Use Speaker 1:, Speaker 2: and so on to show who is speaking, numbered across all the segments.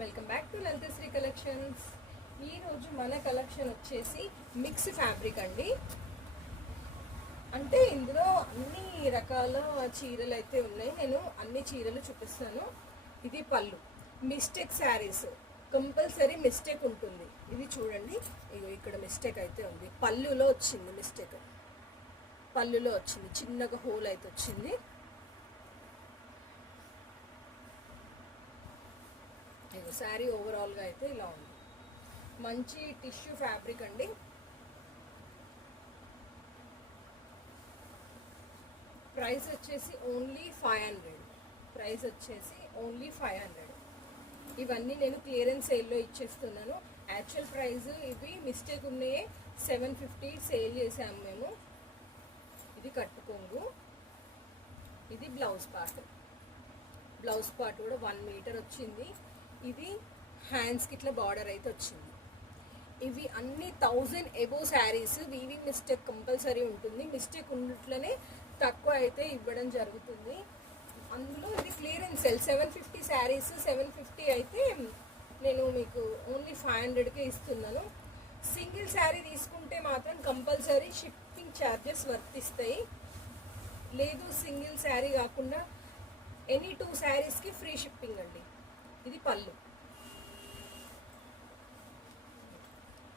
Speaker 1: Welcome back to Lalithashri collections ఈరోజు మన collection వచ్చేసి మిక్స్ ఫ్యాబ్రిక్ అండి. అంటే ఇందులో అన్ని రకాల చీరలు అయితే ఉన్నాయి. నేను అన్ని చీరలు చూపిస్తాను. ఇది పళ్ళు. మిస్టేక్ శారీస్ కంపల్సరీ మిస్టేక్ ఉంటుంది. ఇది చూడండి. ఇగో ఇక్కడ మిస్టేక్ అయితే ఉంది. పళ్ళులో వచ్చింది మిస్టేక్ పళ్ళులో వచ్చింది. చిన్నగా హోల్ అయితే వచ్చింది. శారీ ఓవరాల్గా అయితే ఇలా ఉంది. మంచి టిష్యూ ఫ్యాబ్రిక్ అండి. ప్రైస్ వచ్చేసి ఓన్లీ ఫైవ్ హండ్రెడ్. ప్రైస్ వచ్చేసి ఓన్లీ ఫైవ్ హండ్రెడ్. ఇవన్నీ నేను క్లియరెన్స్ సేల్లో ఇచ్చేస్తున్నాను. యాక్చువల్ ప్రైస్ ఇవి మిస్టేక్ ఉన్నాయే సెవెన్ ఫిఫ్టీ సేల్ చేసాము మేము. ఇది కట్టుకోంగు ఇది బ్లౌజ్ పార్ట్. బ్లౌజ్ పార్ట్ కూడా వన్ మీటర్ వచ్చింది. ఇది హ్యాండ్స్కి ఇట్లా బార్డర్ అయితే వచ్చింది. ఇవి అన్ని thousand above saris weaving mistake compulsory ఉంటుంది. మిస్టేక్ ఉన్నట్లనే తక్కువ అయితే ఇవ్వడం జరుగుతుంది. అందులో ఇది clearance sale seven fifty saris seven fifty అయితే నేను మీకు ఓన్లీ ఫైవ్ హండ్రెడ్కే ఇస్తున్నాను. సింగిల్ శారీ తీసుకుంటే మాత్రం కంపల్సరీ షిప్పింగ్ ఛార్జెస్ వర్తిస్తాయి. లేదు సింగిల్ శారీ కాకుండా ఎనీ టూ శారీస్కి ఫ్రీ షిప్పింగ్ అండి. ఇది పళ్ళు.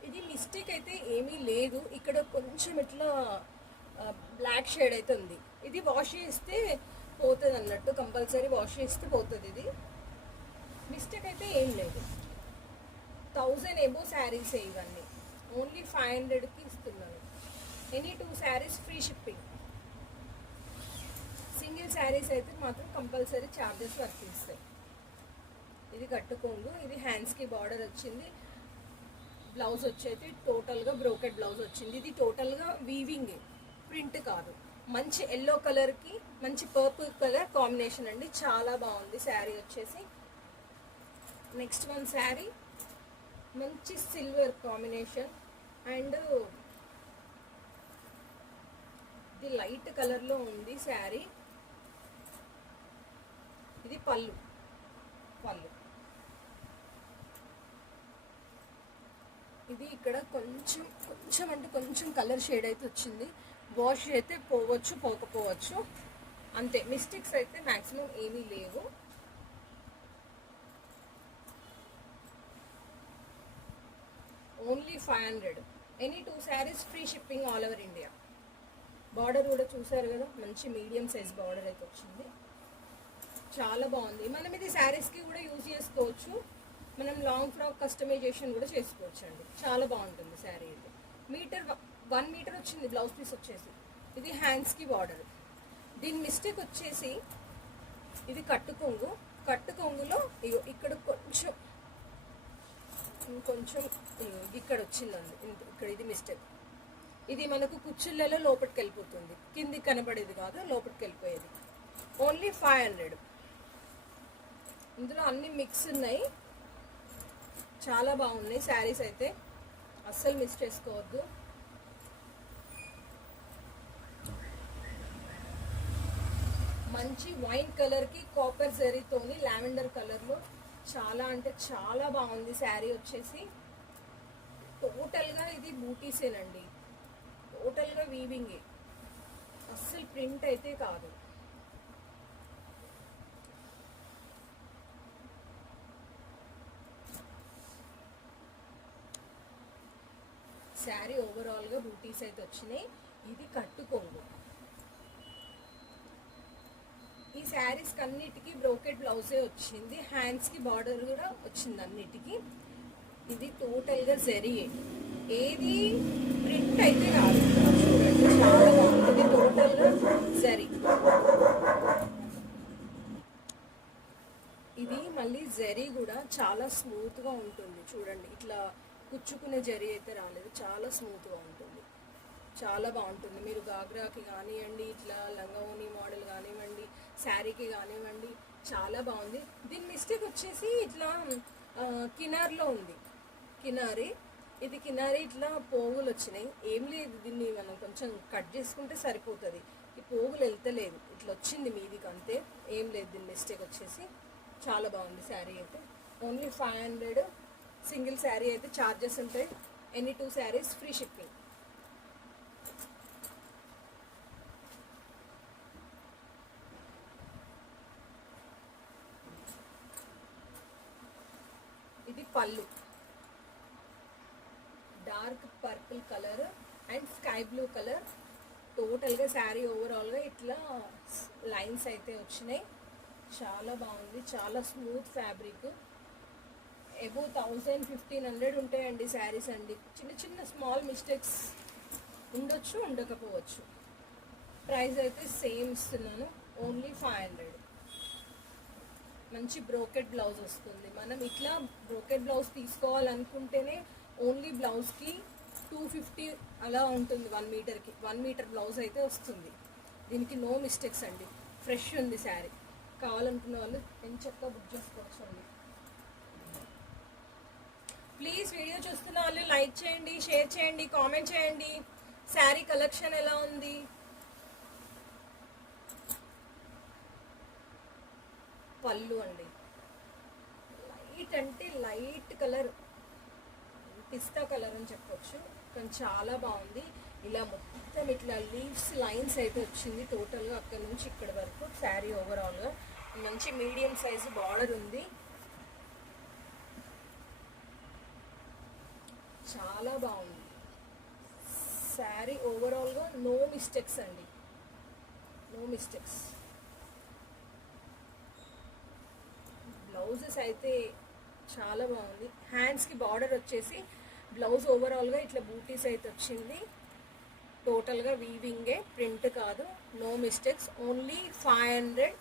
Speaker 1: ఇది మిస్టేక్ అయితే ఏమీ లేదు. ఇక్కడ కొంచెం ఇట్లా బ్లాక్ షేడ్ అయితే ఉంది. ఇది వాష్ చేస్తే పోతుంది అన్నట్టు కంపల్సరీ వాష్ చేస్తే పోతుంది ఇది. మిస్టేక్ అయితే ఏం లేదు. థౌజండ్ ఏబో శారీస్ ఇవన్నీ. ఓన్లీ ఫైవ్ హండ్రెడ్కి ఇస్తున్నాను. Any two saris free shipping. Single saris అయితే మాత్రం కంపల్సరీ ఛార్జెస్ వర్తిస్తాయి. ఇది కట్టుకోండు ఇది హ్యాండ్స్కి బార్డర్ వచ్చింది. బ్లౌజ్ వచ్చేది టోటల్గా బ్రోకెట్ బ్లౌజ్ వచ్చింది. ఇది టోటల్గా వీవింగ్ ప్రింట్ కాదు. మంచి ఎల్లో కలర్కి మంచి పర్పుల్ కలర్ కాంబినేషన్ అండి. చాలా బాగుంది శారీ వచ్చేసి. నెక్స్ట్ వన్ శారీ మంచి సిల్వర్ కాంబినేషన్ అండ్ ఇది లైట్ కలర్లో ఉంది శారీ ఇది పళ్ళు. ఇది ఇక్కడ కొంచెం కొంచెం అంటే కొంచెం కలర్ షేడ్ అయితే వచ్చింది. వాష్ అయితే పోవచ్చు పోకపోవచ్చు. అంతే మిస్టేక్స్ అయితే మ్యాక్సిమం ఏమీ లేవు. Only five hundred any two saris free shipping all over India border కూడా చూసారు కదా మంచి మీడియం సైజ్ బార్డర్ అయితే వచ్చింది. చాలా బాగుంది. మనం ఇది శారీస్కి కూడా యూజ్ చేసుకోవచ్చు. మనం లాంగ్ ఫ్రాక్ కస్టమైజేషన్ కూడా చేసుకోవచ్చు అండి చాలా బాగుంటుంది శారీ ఇది మీటర్ వన్ మీటర్ వచ్చింది బ్లౌజ్ పీస్ వచ్చేసి. ఇది హ్యాండ్స్కి బార్డర్ దీని మిస్టేక్ వచ్చేసి ఇది కట్టుకొంగు. కట్టుకొంగులో ఇగో ఇక్కడ కొంచెం కొంచెం ఇక్కడ వచ్చిందండి. ఇక్కడ ఇది మిస్టేక్ ఇది మనకు కుచ్చిళ్ళలో లోపలికి వెళ్ళిపోతుంది. కింది కనబడేది కాదు లోపలికి వెళ్ళిపోయేది. ఓన్లీ ఫైవ్ హండ్రెడ్ ఇందులో అన్ని మిక్స్ ఉన్నాయి. చాలా బాగున్నాయి శారీస్ అయితే. అస్సలు మిస్ చేసుకోవద్దు. మంచి వైన్ కలర్కి కాపర్ జరీతోని లావెండర్ కలర్లో చాలా అంటే చాలా బాగుంది శారీ వచ్చేసి. టోటల్గా ఇది బూటీసేనండి టోటల్గా వీవింగే అస్సలు ప్రింట్ అయితే కాదు. శారీ ఓవరాల్గా బూటీస్ అయితే వచ్చినాయి. ఇది కట్టుకోంగు ఈ శారీస్కి అన్నిటికీ బ్రోకెట్ బ్లౌజే వచ్చింది. హ్యాండ్స్కి బార్డర్ కూడా వచ్చింది అన్నిటికీ. ఇది టోటల్గా జరిగే ఏది ప్రింట్ అయితే కాదు. చూడండి చాలా బాగుంటుంది టోటల్గా జరీ. ఇది మళ్ళీ జరీ కూడా చాలా స్మూత్గా ఉంటుంది. చూడండి ఇట్లా కుచ్చుకునే జరి అయితే రాలేదు. చాలా స్మూత్గా ఉంటుంది. చాలా బాగుంటుంది. మీరు గాగ్రాకి కానివ్వండి ఇట్లా లంగవోని మోడల్ కానివ్వండి శారీకి కానివ్వండి చాలా బాగుంది. దీని మిస్టేక్ వచ్చేసి ఇట్లా కినార్లో ఉంది. కినారి. ఇది కినారి ఇట్లా పోగులు వచ్చినాయి. ఏం లేదు దీన్ని మనం కొంచెం కట్ చేసుకుంటే సరిపోతుంది. ఈ పోగులు వెళ్తలేదు. ఇట్లా వచ్చింది మీదికి అంతే. ఏం లేదు దీని మిస్టేక్ వచ్చేసి. చాలా బాగుంది శారీ అయితే. Only five hundred single sari అయితే ఛార్జెస్ ఉంటాయి. Any two saris free shipping. ఇది pallu. Dark purple colour and sky blue colour. టోటల్గా శారీ ఓవరాల్గా ఇట్లా లైన్స్ అయితే వచ్చినాయి. చాలా బాగుంది. చాలా smooth fabric. Above thousand fifteen hundred ఉంటాయండి శారీస్ అండి. చిన్న చిన్న స్మాల్ మిస్టేక్స్ ఉండొచ్చు ఉండకపోవచ్చు. ప్రైస్ అయితే సేమ్ ఇస్తున్నాను ఓన్లీ ఫైవ్ హండ్రెడ్. మంచి బ్రోకెట్ బ్లౌజ్ వస్తుంది. మనం ఇట్లా బ్రోకెట్ బ్లౌజ్ తీసుకోవాలనుకుంటేనే ఓన్లీ బ్లౌజ్కి టూ ఫిఫ్టీ అలా ఉంటుంది వన్ మీటర్కి. వన్ మీటర్ బ్లౌజ్ అయితే వస్తుంది. దీనికి నో మిస్టేక్స్ అండి. ఫ్రెష్ ఉంది శారీ. కావాలనుకున్న వాళ్ళు ఎంచక్క బుక్ చేసుకోవచ్చు అండి. ప్లీజ్ వీడియో చూస్తున్న వాళ్ళు లైక్ చేయండి షేర్ చేయండి కామెంట్ చేయండి. శారీ కలెక్షన్ ఎలా ఉంది? పళ్ళు అండి. లైట్ అంటే లైట్ కలర్ పిస్తా కలర్ అని చెప్పొచ్చు. కానీ చాలా బాగుంది. ఇలా మొత్తం ఇట్లా లీవ్స్ లైన్స్ అయితే వచ్చింది. టోటల్గా అక్కడ నుంచి ఇక్కడ వరకు శారీ ఓవరాల్గా మంచి మీడియం సైజు బార్డర్ ఉంది. చాలా బాగుంది. శారీ ఓవరాల్గా నో మిస్టేక్స్ అండి. నో మిస్టేక్స్ బ్లౌజెస్ అయితే చాలా బాగుంది. హ్యాండ్స్కి బార్డర్ వచ్చేసి బ్లౌజ్ ఓవరాల్గా ఇట్లా బూటీస్ అయితే వచ్చింది. టోటల్గా వీవింగే ప్రింట్ కాదు. No mistakes only five hundred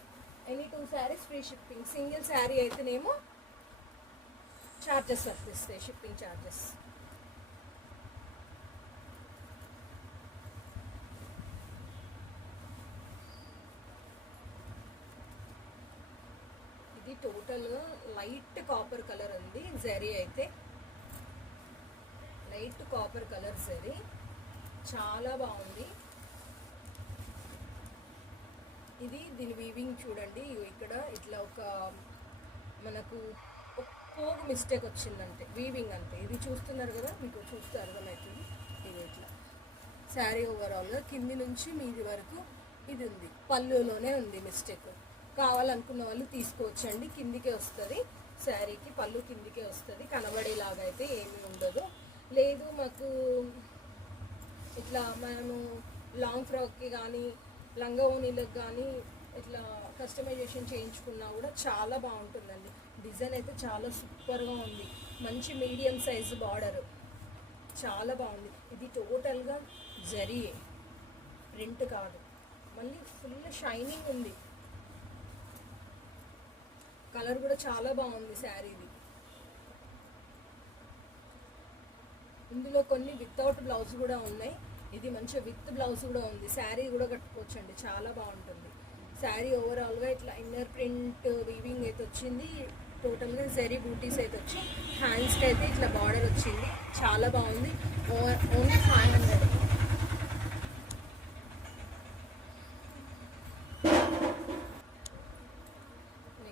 Speaker 1: any two saris free shipping single sari అయితేనేమో ఛార్జెస్ వర్తిస్తాయి shipping charges total light copper colour ఉంది జరీ అయితే. Light copper colour zari. చాలా బాగుంది. ఇది దీని వీవింగ్ చూడండి ఇక్కడ ఇట్లా ఒక మనకు ఒక్కో పోగు మిస్టేక్ వచ్చిందంటే వీవింగ్ అంతే ఇది చూస్తున్నారు కదా మీకు చూస్తే అర్థమవుతుంది. ఇది ఇట్లా. శారీ ఓవరాల్గా కింది నుంచి మీది వరకు ఇది ఉంది. పళ్ళులోనే ఉంది మిస్టేక్ కావాలనుకున్న వాళ్ళు తీసుకోవచ్చండి. కిందికే వస్తుంది. శారీకి పళ్ళు కిందికే వస్తుంది. కనబడేలాగా అయితే ఏమీ ఉండదు. లేదు మాకు ఇట్లా మనము లాంగ్ ఫ్రాక్కి కానీ లంగా ఓనీలకు కానీ ఇట్లా కస్టమైజేషన్ చేయించుకున్నా కూడా చాలా బాగుంటుందండి. డిజైన్ అయితే చాలా సూపర్గా ఉంది. మంచి మీడియం సైజు బార్డర్. చాలా బాగుంది. ఇది టోటల్గా జరియే ప్రింట్ కాదు. మళ్ళీ ఫుల్ షైనింగ్ ఉంది. కలర్ కూడా చాలా బాగుంది శారీది. ఇందులో కొన్ని వితౌట్ బ్లౌజ్ కూడా ఉన్నాయి. ఇది మంచిగా విత్ బ్లౌజ్ కూడా ఉంది. శారీ కూడా కట్టుకోవచ్చండి. చాలా బాగుంటుంది. శారీ ఓవరాల్గా ఇట్లా ఇన్నర్ ప్రింట్ వీవింగ్ అయితే వచ్చింది. టోటల్గా జరీ బూటీస్ అయితే వచ్చి హ్యాండ్స్కి అయితే ఇట్లా బార్డర్ వచ్చింది. చాలా బాగుంది. Only five hundred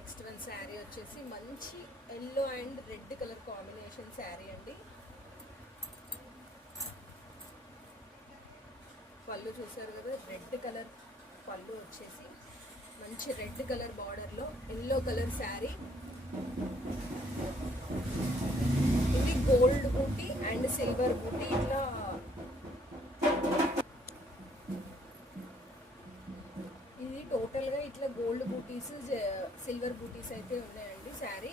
Speaker 1: next one sari వచ్చేసి మంచి yellow and red colour combination sari అండి. పళ్ళు చూసారు కదా రెడ్ కలర్ పళ్ళు వచ్చేసి మంచి రెడ్ కలర్ బార్డర్లో ఎల్లో కలర్ శారీ. ఇది gold buti and silver buti ఇట్లా పీసెస్ సిల్వర్ బూటీస్ అయితే ఉన్నాయండి. శారీ.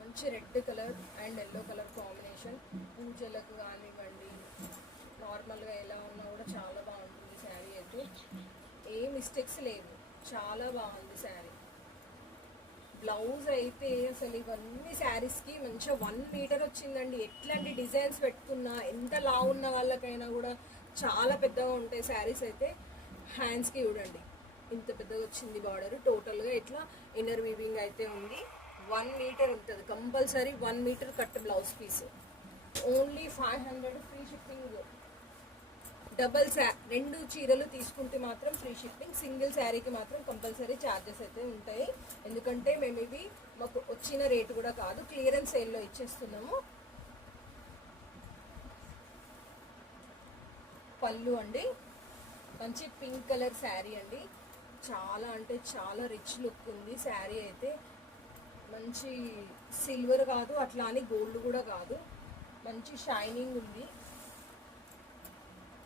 Speaker 1: మంచి red colour and yellow colour combination. పూజలకు కానివ్వండి నార్మల్గా ఎలా ఉన్నా కూడా చాలా బాగుంటుంది శారీ అయితే. ఏ మిస్టేక్స్ లేవు. చాలా బాగుంది శారీ. బ్లౌజ్ అయితే అసలు ఇవన్నీ శారీస్కి మంచిగా వన్ మీటర్ వచ్చిందండి. ఎట్లాంటి డిజైన్స్ పెట్టుకున్నా ఎంత లావు ఉన్న వాళ్ళకైనా కూడా చాలా పెద్దగా ఉంటాయి శారీస్ అయితే. హ్యాండ్స్కి చూడండి. ఇంత పెద్దగా వచ్చింది బార్డర్. టోటల్గా ఇట్లా ఇన్నర్ వీవింగ్ అయితే ఉంది. వన్ మీటర్ ఉంటుంది. Compulsory one metre cut blouse piece only five hundred free shipping double శా రెండు చీరలు తీసుకుంటే మాత్రం ఫ్రీ షిప్పింగ్ సింగిల్ శారీకి మాత్రం కంపల్సరీ ఛార్జెస్ అయితే ఉంటాయి. ఎందుకంటే మేము ఇవి మాకు వచ్చిన రేటు కూడా కాదు. క్లియరెన్స్ సేల్లో ఇచ్చేస్తున్నాము. పళ్ళు అండి. మంచి పింక్ కలర్ శారీ అండి. చాలా అంటే చాలా రిచ్ లుక్ ఉంది. శారీ అయితే మంచి సిల్వర్ కాదు అట్లా అని గోల్డ్ కూడా కాదు. మంచి షైనింగ్ ఉంది.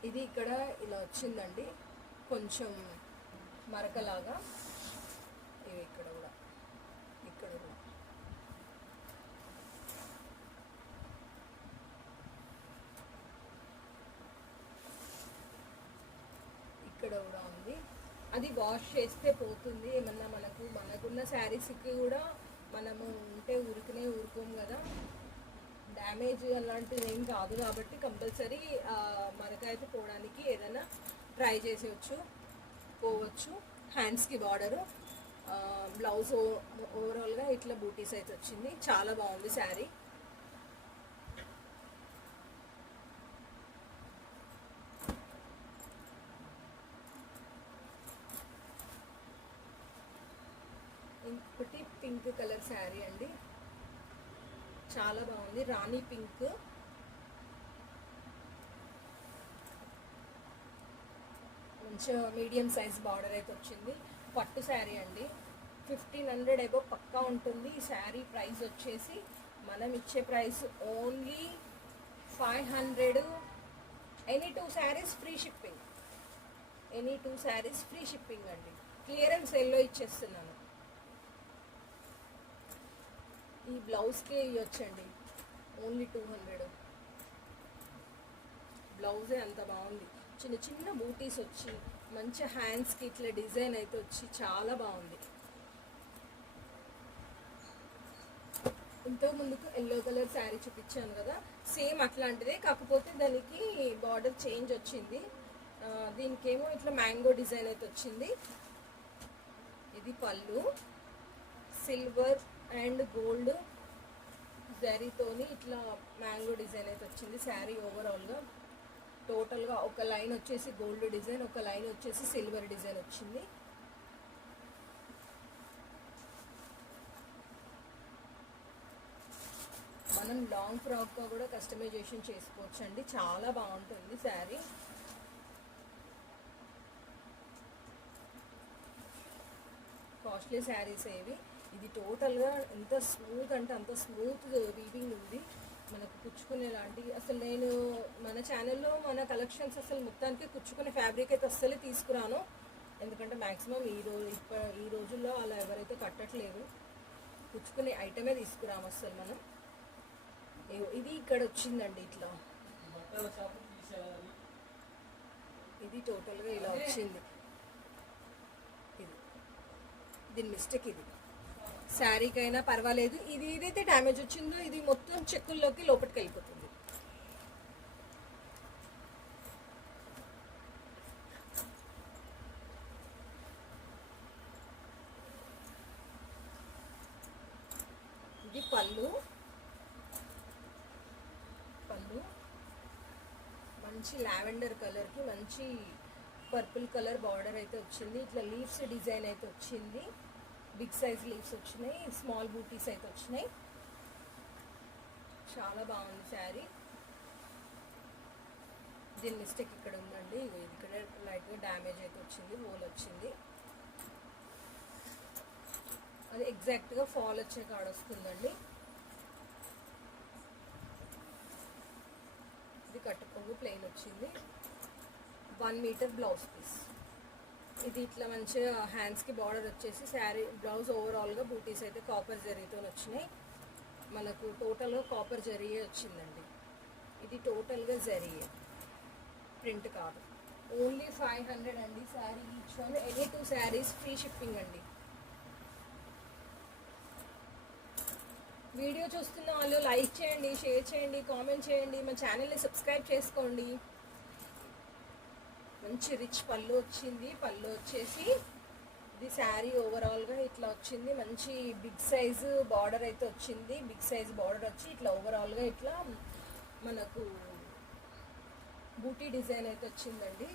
Speaker 1: ఇది ఇక్కడ ఇలా వచ్చిందండి. కొంచెం మరకలాగా. ఇవి ఇక్కడ కూడా. ఇక్కడ కూడా ఇక్కడ కూడా ఉంది అది వాష్ చేస్తే పోతుంది. ఏమన్నా మనకు మనకున్న శారీస్కి కూడా మనము ఉంటే ఉరికినే ఉరుకోము కదా. డ్యామేజ్ అలాంటిది ఏం కాదు కాబట్టి కంపల్సరీ మరకైతే పోవడానికి ఏదైనా ట్రై చేసేయచ్చు పోవచ్చు. హ్యాండ్స్కి బార్డరు. బ్లౌజ్ ఓవరాల్గా ఇట్లా బూటీస్ అయితే వచ్చింది. చాలా బాగుంది శారీ ఇంకొకటి పింక్ కలర్ శారీ అండి చాలా బాగుంది. రాణి పింక్. మంచిగా మీడియం సైజ్ బార్డర్ అయితే వచ్చింది. పట్టు శారీ అండి. ఫిఫ్టీన్ హండ్రెడ్ ఏబో పక్కా ఉంటుంది. ఈ శారీ ప్రైస్ వచ్చేసి మనం ఇచ్చే price only five hundred. Any two saris free shipping. Any two saris free shipping అండి. క్లియరెన్స్ ఎల్లో ఇచ్చేస్తున్నాను. ఈ బ్లౌజ్కే ఇవ్వచ్చండి ఓన్లీ టూ హండ్రెడ్. బ్లౌజే అంత బాగుంది. చిన్న చిన్న బూటీస్ వచ్చి మంచి హ్యాండ్స్కి ఇట్లా డిజైన్ అయితే వచ్చి చాలా బాగుంది. ఇంతకు ముందుకు ఎల్లో కలర్ శారీ చూపించాను కదా సేమ్ అట్లాంటిదే కాకపోతే దానికి బార్డర్ చేంజ్ వచ్చింది. దీనికేమో ఇట్లా మ్యాంగో డిజైన్ అయితే వచ్చింది. ఇది పళ్ళు. సిల్వర్ అండ్ గోల్డ్ జరీతోని ఇట్లా మ్యాంగో డిజైన్ అయితే వచ్చింది. శారీ ఓవరాల్గా టోటల్గా ఒక లైన్ వచ్చేసి గోల్డ్ డిజైన్ ఒక లైన్ వచ్చేసి సిల్వర్ డిజైన్ వచ్చింది. మనం లాంగ్ ఫ్రాక్గా కూడా కస్టమైజేషన్ చేసుకోవచ్చు అండి చాలా బాగుంటుంది శారీ. కాస్ట్లీ శారీస్ ఏవి. ఇది టోటల్గా ఎంత స్మూత్ అంటే అంత స్మూత్ వీవింగ్ ఉంది. మనకు కుచ్చుకునేలాంటి అసలు నేను మన ఛానల్లో మన కలెక్షన్స్ అసలు మొత్తానికి కుచ్చుకునే ఫ్యాబ్రిక్ అయితే అస్సలే తీసుకురాను. ఎందుకంటే మ్యాక్సిమం ఈ రోజు ఇప్ప ఈ రోజుల్లో అలా ఎవరైతే కట్టట్లేదు కుచ్చుకునే ఐటమే తీసుకురాము అసలు మనం. ఇది ఇక్కడ వచ్చిందండి ఇట్లా. ఇది టోటల్గా ఇలా వచ్చింది. ఇది. దీని మిస్టేక్ ఇది. శారీకైనా పర్వాలేదు. ఇది ఏదైతే డ్యామేజ్ వచ్చిందో ఇది మొత్తం చెక్కుల్లోకి లోపలికి వెళ్ళిపోతుంది. ఇది పళ్ళు. పళ్ళు. మంచి లావెండర్ కలర్కి మంచి పర్పుల్ కలర్ బార్డర్ అయితే వచ్చింది. ఇట్లా లీవ్స్ డిజైన్ అయితే వచ్చింది. బిగ్ సైజ్ లీవ్స్ వచ్చినాయి స్మాల్ బూటీస్ అయితే వచ్చినాయి. చాలా బాగుంది శారీ. దీని మిస్టేక్ ఇక్కడ ఉందండి. ఇది ఇక్కడ లైట్గా డ్యామేజ్ అయితే వచ్చింది హోల్ వచ్చింది. అది ఎగ్జాక్ట్గా ఫాల్ వచ్చే కాడ వస్తుందండి. ఇది కట్టుకొంగు ప్లెయిన్ వచ్చింది. One metre blouse piece. ఇది ఇట్లా మంచిగా హ్యాండ్స్కి బార్డర్ వచ్చేసి శారీ బ్లౌజ్ ఓవరాల్గా బూటీస్ అయితే కాపర్ జరీతో వచ్చినాయి. మనకు టోటల్గా కాపర్ జరీయే వచ్చిందండి. ఇది టోటల్గా జరీయే ప్రింట్ కాదు. ఓన్లీ ఫైవ్ హండ్రెడ్ అండి sari each one any two saris free shipping అండి. వీడియో చూస్తున్న వాళ్ళు లైక్ చేయండి షేర్ చేయండి కామెంట్ చేయండి. మా ఛానల్ని సబ్స్క్రైబ్ చేసుకోండి. మంచి రిచ్ పళ్ళు వచ్చింది. పళ్ళు వచ్చేసి ఇది శారీ ఓవరాల్గా ఇట్లా వచ్చింది. మంచి బిగ్ సైజు బార్డర్ అయితే వచ్చింది. బిగ్ సైజ్ బార్డర్ వచ్చి ఇట్లా ఓవరాల్గా ఇట్లా మనకు బూటీ డిజైన్ అయితే వచ్చిందండి.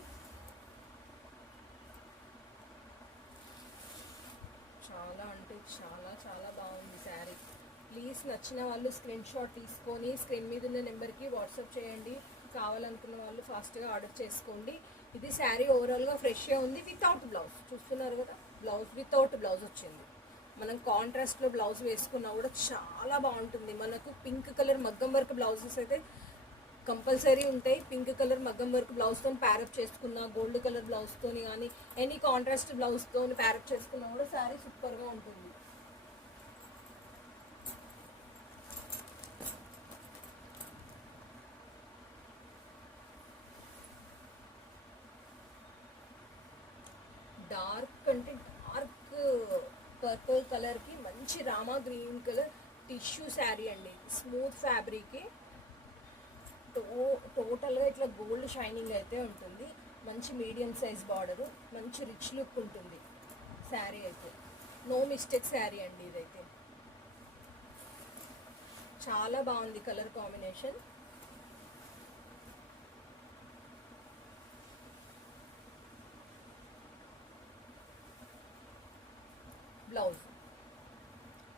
Speaker 1: చాలా అంటే చాలా చాలా బాగుంది శారీ ప్లీజ్ నచ్చిన వాళ్ళు స్క్రీన్ షాట్ తీసుకొని స్క్రీన్ మీద ఉన్న నెంబర్కి వాట్సాప్ చేయండి. కావాలనుకున్న వాళ్ళు ఫాస్ట్గా ఆర్డర్ చేసుకోండి. ఇది శారీ ఓవరాల్గా ఫ్రెష్గా ఉంది వితౌట్ బ్లౌజ్ చూస్తున్నారు కదా? బ్లౌజ్ వితౌట్ బ్లౌజ్ వచ్చింది. మనం కాంట్రాస్ట్లో బ్లౌజ్ వేసుకున్నా కూడా చాలా బాగుంటుంది. మనకు పింక్ కలర్ మగ్గం వర్క్ బ్లౌజెస్ అయితే కంపల్సరీ ఉంటాయి. పింక్ కలర్ మగ్గం వర్క్ బ్లౌజ్తో ప్యారప్ చేసుకున్నా గోల్డ్ కలర్ బ్లౌజ్తో కానీ ఎనీ కాంట్రాస్ట్ బ్లౌజ్తో ప్యారప్ చేసుకున్నా కూడా శారీ సూపర్గా ఉంటుంది డార్క్ అంటే డార్క్ పర్పుల్ కలర్కి మంచి rama green colour tissue sari అండి. స్మూత్ ఫ్యాబ్రిక్కి టో టోటల్గా ఇట్లా గోల్డ్ షైనింగ్ అయితే ఉంటుంది. మంచి మీడియం సైజ్ బార్డరు మంచి రిచ్ లుక్ ఉంటుంది. శారీ అయితే. నో మిస్టేక్ శారీ అండి ఇదైతే. చాలా బాగుంది కలర్ కాంబినేషన్ బ్లౌజ్.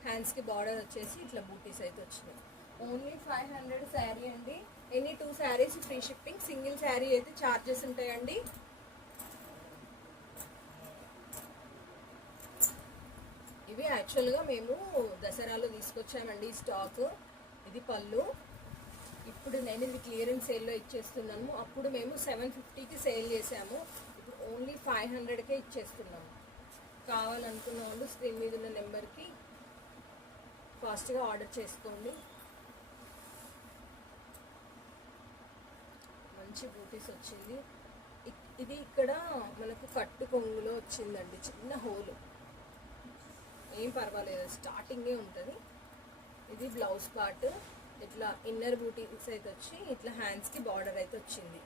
Speaker 1: హ్యాండ్స్కి బార్డర్ వచ్చేసి ఇట్లా బూటీస్ అయితే వచ్చినాయి. ఓన్లీ ఫైవ్ హండ్రెడ్ శారీ అండి. Any two saris free shipping single sari అయితే ఛార్జెస్ ఉంటాయండి. ఇవి యాక్చువల్గా మేము దసరాలో తీసుకొచ్చామండి స్టాక్ ఇది పళ్ళు. ఇప్పుడు నేను ఇది క్లియరెన్స్ సేల్లో ఇచ్చేస్తున్నాము అప్పుడు మేము సెవెన్ ఫిఫ్టీకి సేల్ చేసాము ఇప్పుడు ఓన్లీ ఫైవ్ హండ్రెడ్కే ఇచ్చేస్తున్నాము. కావాలనుకున్న వాళ్ళు స్క్రీన్ మీద ఉన్న నెంబర్కి ఫాస్ట్గా ఆర్డర్ చేసుకోండి. మంచి బూటీస్ వచ్చింది. ఇది ఇక్కడ మనకు కట్టు కొంగులో వచ్చిందండి చిన్న హోల్. ఏం పర్వాలేదు స్టార్టింగే ఉంటుంది. ఇది బ్లౌజ్ పార్ట్ ఇట్లా ఇన్నర్ బూటీస్ అయితే వచ్చి ఇట్లా హ్యాండ్స్కి బార్డర్ అయితే వచ్చింది.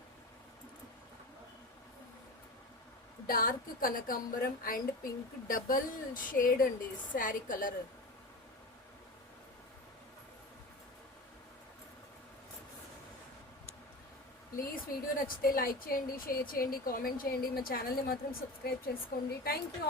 Speaker 1: డార్క్ కనకాంబరం అండ్ పింక్ డబల్ షేడ్ అండి శారీ కలర్. ప్లీజ్ వీడియో నచ్చితే లైక్ చేయండి షేర్ చేయండి కామెంట్ చేయండి. మా ఛానల్ని మాత్రం సబ్స్క్రైబ్ చేసుకోండి. Thank you